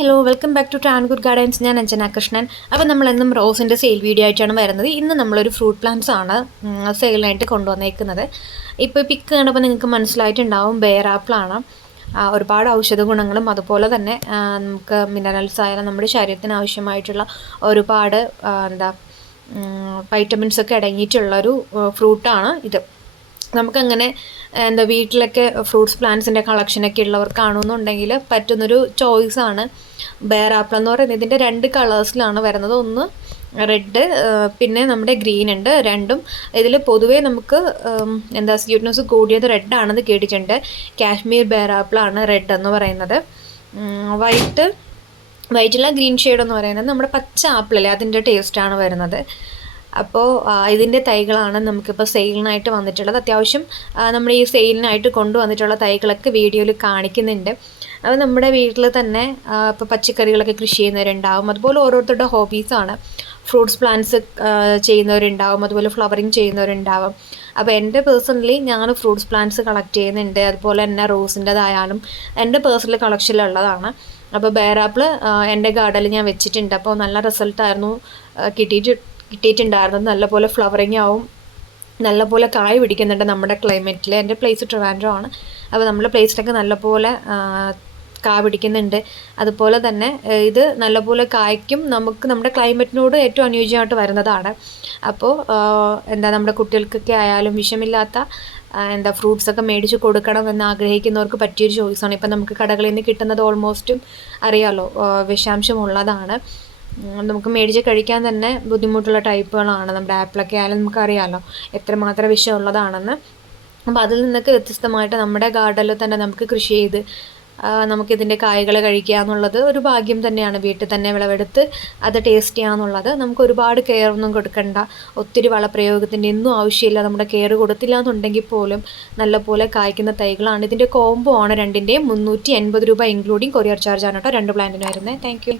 Hello welcome back to ട്രാൻഗുഡ് gardens. ഞാൻ അഞ്ജന കൃഷ്ണൻ. അപ്പോൾ നമ്മളെന്നും റോസിൻ്റെ സെയിൽ വീഡിയോ ആയിട്ടാണ് വരുന്നത്. ഇന്ന് നമ്മളൊരു ഫ്രൂട്ട് പ്ലാന്റ്സ് ആണ് സെയിലിനായിട്ട് കൊണ്ടുവന്നേക്കുന്നത്. ഇപ്പോൾ പിക്ക് കണ്ടപ്പോൾ നിങ്ങൾക്ക് മനസ്സിലായിട്ടുണ്ടാവും, ബെയർ ആപ്പിളാണ്. ഒരുപാട് ഔഷധ ഗുണങ്ങളും അതുപോലെ തന്നെ നമുക്ക് മിനറൽസ് ആയാലും നമ്മുടെ ശരീരത്തിന് ആവശ്യമായിട്ടുള്ള ഒരുപാട് വൈറ്റമിൻസൊക്കെ അടങ്ങിയിട്ടുള്ളൊരു ഫ്രൂട്ടാണ് ഇത്. നമുക്കങ്ങനെ വീട്ടിലൊക്കെ ഫ്രൂട്ട്സ് പ്ലാന്റ്സിൻ്റെ കളക്ഷനൊക്കെ ഉള്ളവർക്കാണെന്നുണ്ടെങ്കിൽ പറ്റുന്നൊരു ചോയ്സാണ് ബെയർ ആപ്പിൾ എന്ന് പറയുന്നത്. ഇതിൻ്റെ 2 കളേഴ്സിലാണ് വരുന്നത്. ഒന്ന് റെഡ്, പിന്നെ നമ്മുടെ ഗ്രീൻ ഉണ്ട്. രണ്ടും ഇതിൽ പൊതുവേ നമുക്ക് സ്വീറ്റ്നെസ് കൂടിയത് റെഡ് ആണെന്ന് കേട്ടിട്ടുണ്ട്. കാശ്മീർ ബെയർ ആപ്പിളാണ് റെഡ് എന്ന് പറയുന്നത്. വൈറ്റില്ല, ഗ്രീൻ ഷെയ്ഡ് എന്ന് പറയുന്നത് നമ്മുടെ പച്ച ആപ്പിളല്ലേ, അതിൻ്റെ ടേസ്റ്റാണ് വരുന്നത്. അപ്പോൾ ഇതിൻ്റെ തൈകളാണ് നമുക്കിപ്പോൾ സെയിലിനായിട്ട് വന്നിട്ടുള്ളത്. അത്യാവശ്യം നമ്മൾ ഈ സെയിലിനായിട്ട് കൊണ്ടുവന്നിട്ടുള്ള തൈകളൊക്കെ വീഡിയോയിൽ കാണിക്കുന്നുണ്ട്. അപ്പോൾ നമ്മുടെ വീട്ടിൽ തന്നെ ഇപ്പോൾ പച്ചക്കറികളൊക്കെ കൃഷി ചെയ്യുന്നവരുണ്ടാവും. അതുപോലെ ഓരോരുത്തരുടെ ഹോബീസാണ്. ഫ്രൂട്ട്സ് പ്ലാന്റ്സ് ചെയ്യുന്നവരുണ്ടാവും, അതുപോലെ ഫ്ലവറിങ് ചെയ്യുന്നവരുണ്ടാവും. അപ്പോൾ എൻ്റെ പേഴ്സണലി ഞാൻ ഫ്രൂട്ട്സ് പ്ലാന്റ്സ് കളക്ട് ചെയ്യുന്നുണ്ട്. അതുപോലെ തന്നെ റോസിൻ്റെതായാലും എൻ്റെ പേഴ്സണൽ കളക്ഷനിലുള്ളതാണ്. അപ്പോൾ ബെയർ ആപ്പിൾ എൻ്റെ ഗാർഡനിൽ ഞാൻ വെച്ചിട്ടുണ്ട്. അപ്പോൾ നല്ല റിസൾട്ടായിരുന്നു കിട്ടിയിട്ടുണ്ടായിരുന്നത്. നല്ലപോലെ ഫ്ലവറിങ് ആവും, നല്ലപോലെ കായ് പിടിക്കുന്നുണ്ട് നമ്മുടെ ക്ലൈമറ്റിൽ. എൻ്റെ പ്ലേസ് ട്രിവാൻഡ്രം ആണ്. അപ്പോൾ നമ്മുടെ പ്ലേസിലൊക്കെ നല്ലപോലെ കായ പിടിക്കുന്നുണ്ട്. അതുപോലെ തന്നെ ഇത് നല്ലപോലെ കായ്ക്കും. നമുക്ക് നമ്മുടെ ക്ലൈമറ്റിനോട് ഏറ്റവും അനുയോജ്യമായിട്ട് വരുന്നതാണ്. അപ്പോൾ നമ്മുടെ കുട്ടികൾക്കൊക്കെ ആയാലും വിഷമില്ലാത്ത ഫ്രൂട്ട്സൊക്കെ മേടിച്ച് കൊടുക്കണം എന്ന് ആഗ്രഹിക്കുന്നവർക്ക് പറ്റിയൊരു ചോയ്സാണ്. ഇപ്പം നമുക്ക് കടകളിൽ നിന്ന് കിട്ടുന്നത് ഓൾമോസ്റ്റും അറിയാമല്ലോ, വിഷാംശമുള്ളതാണ്. നമുക്ക് മേടിച്ച് കഴിക്കാൻ തന്നെ ബുദ്ധിമുട്ടുള്ള ടൈപ്പുകളാണ്. നമ്മുടെ ആപ്പിളൊക്കെ ആയാലും നമുക്കറിയാമല്ലോ എത്രമാത്രം വിഷമുള്ളതാണെന്ന്. അപ്പോൾ അതിൽ നിന്നൊക്കെ വ്യത്യസ്തമായിട്ട് നമ്മുടെ ഗാർഡനിൽ തന്നെ നമുക്ക് കൃഷി ചെയ്ത് നമുക്കിതിൻ്റെ കായ്കൾ കഴിക്കുക എന്നുള്ളത് ഒരു ഭാഗ്യം തന്നെയാണ്. വീട്ടിൽ തന്നെ വിളവെടുത്ത് അത് ടേസ്റ്റ് ചെയ്യുക എന്നുള്ളത്. നമുക്ക് ഒരുപാട് കെയർ ഒന്നും കൊടുക്കണ്ട, ഒത്തിരി വളപ്രയോഗത്തിൻ്റെ ഒന്നും ആവശ്യമില്ല. നമ്മുടെ കെയർ കൊടുത്തില്ല എന്നുണ്ടെങ്കിൽ പോലും നല്ലപോലെ കായ്ക്കുന്ന തൈകളാണ്. ഇതിൻ്റെ കോംബോ ആണ് രണ്ടിൻ്റെയും 380 രൂപ ഇൻക്ലൂഡിങ് കൊറിയർ ചാർജാണ് കേട്ടോ 2 പ്ലാന്റിന് വരുന്നത്. Thank you.